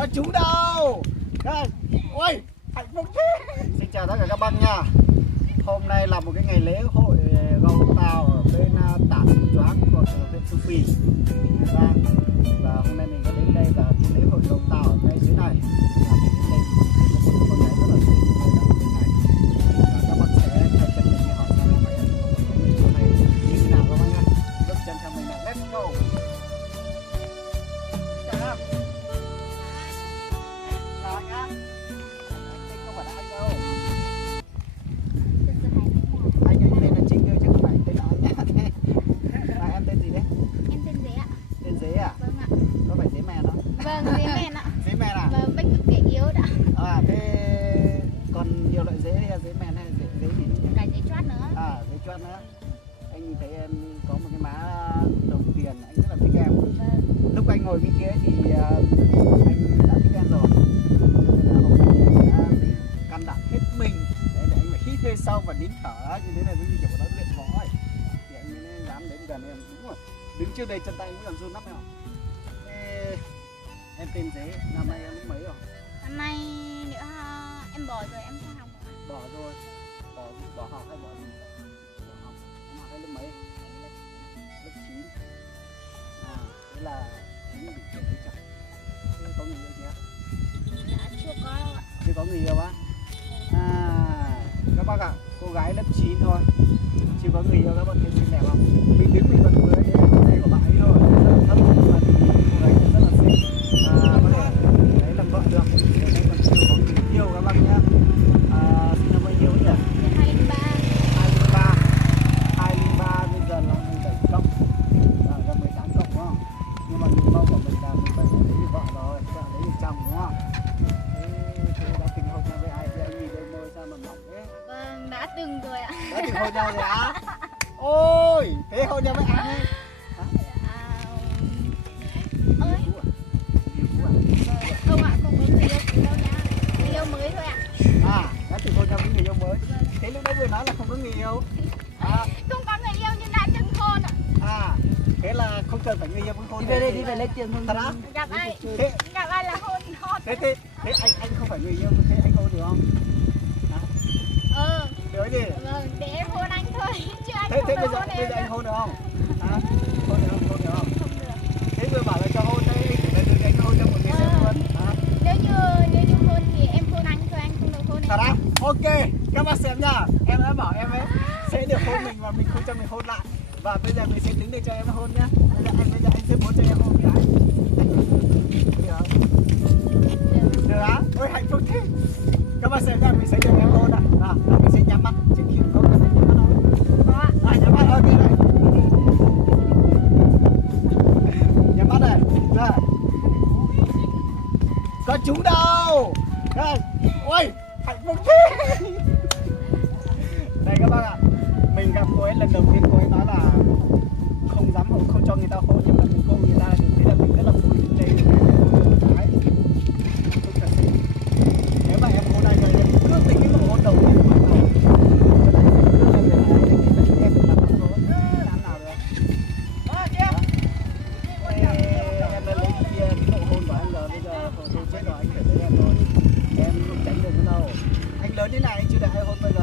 có chú đâu. Ôi hạnh phúc thế. Xin chào tất cả các bác nha. Hôm nay là một cái ngày lễ hội gầu tàu ở bên Tả Choáng thuộc huyện Su Phi. Và hôm nay mình có đến đây là cái lễ hội gầu tàu ở ngay dưới này. Con gái rất là xinh và các bác sẽ theo chân mình đi hỏi xem là này như thế nào các bác nha. Bước chân theo mình này, let's go. Chào anh á. Anh không phải là anh đâu. Anh tên là Trinh thôi chứ không phải tên là anh nhá. Em tên gì đấy? Em tên Dế ạ. Tên Dế à? Vâng ạ. Có phải Dế mèn không? Vâng, Dế mèn ạ. Dế mèn à? Vâng, bách vực kẻ yếu đã. À thế còn nhiều loại dế thì là dế mèn hay dế gì nhỉ? Cả dế choát nữa. À dế choát nữa. Anh nhìn thấy em có một cái má đồng tiền, anh rất là thích em. Vâng. Lúc anh ngồi bên kia thì anh đã thích em rồi. Cho nên là hôm nay anh đã can đảm hết mình để anh phải hít hơi sâu và nín thở như thế này mới như kiểu nó luyện võ ấy. Thì anh mới dám đến gần em. Đúng rồi. Đứng trước đây chân tay cũng còn run lắm em ạ. Em tên Dế, năm nay em mấy rồi? Năm nay nữa em bỏ rồi, em không học nữa. Bỏ rồi. Bỏ học hay bỏ gì? Bỏ học. Em học hay lớp mấy? Lớp 9. À, thế là cũng bị chuyện đấy chồng. Thế có người yêu chưa? Đã chưa có đâu ạ. Chưa có người yêu á? À, các bác ạ, cô gái lớp 9 thôi. Chưa có người yêu, các bác thấy xinh đẹp không? Mình đứng mình bật cười đấy là cái này của bạn ấy thôi. Rất là thấp nhưng mà thì cô gái rất là xinh. Có thể lấy làm vợ được. Đấy còn chưa có người yêu các bác nhá. Sinh năm bao nhiêu nhỉ? 2003. 2003 bây giờ là 17 cộng. Gần 18 cộng đúng không? Nhưng mà nhìn mông của mình là 17 lấy được vợ rồi, vợ lấy được chồng đúng không? Thế đã từng hôn nhau với ai? Thì anh nhìn đôi môi sao mà mỏng thế? Vâng, đã từng rồi ạ. Đã từng hôn nhau rồi á? Ôi, thế hôn nhau với ai? Ơi. Yêu cũ à? Không ạ, không có người yêu cũ đâu nha. Người yêu mới thôi ạ. Đã từng hôn nhau với người yêu mới. Thế lúc nãy vừa nói là không có người yêu. Không có người yêu nhưng đã từng hôn ạ. Thế là không cần phải người yêu mới hôn. Đi về đây, đi về lấy tiền Thật á? Gặp ai? Thế Gặp ai là hôn. thế anh không phải người yêu, thế anh hôn được không? Được gì? Vâng, để em hôn anh thôi. Chứ anh Thế không bây được giờ hôn em. anh hôn được không? Hôn được không? Hôn được không? Không được. Thế vừa bảo là cho hôn đấy, anh phải anh hôn cho một người xem luôn. Nếu như hôn thì em hôn anh thôi, anh không được hôn em. Thật á? Ok, các bác xem nha. Em đã bảo em ấy sẽ được hôn mình và mình không cho mình hôn lại. Và bây giờ mình sẽ đứng đây cho em hôn nhá. Bây giờ anh sẽ muốn cho em hôn cái. Được không? Được á? Ôi hạnh phúc thế. Các bác xem nha, mình sẽ cho em hôn ạ. Mình sẽ nhắm mắt, chỉ kiểu không cần phải nhắm mắt đâu. Có ạ. Nhắm mắt ok này. Nhắm mắt này. Rồi. Có chú đâu. Đây. Ôi hạnh phúc thế. Đây các bác ạ. Mình gặp cô ấy lần đầu tiên, cô ấy nói là không dám hôn, không cho người ta hôn, nhưng mà mình hôn người ta thì thế là mình rất là vui. Đây là cái nếu mà em hôn ai rồi em cứ tính cái nụ hôn đầu tiên của em này, cho nên em cứ lên người này em làm nó làm nào được. Em đã lấy cái nụ hôn của anh rồi, bây giờ tôi chết rồi, anh phải lấy em rồi, em không tránh được nữa đâu. Anh lớn thế này anh chưa được ai hôn bây giờ.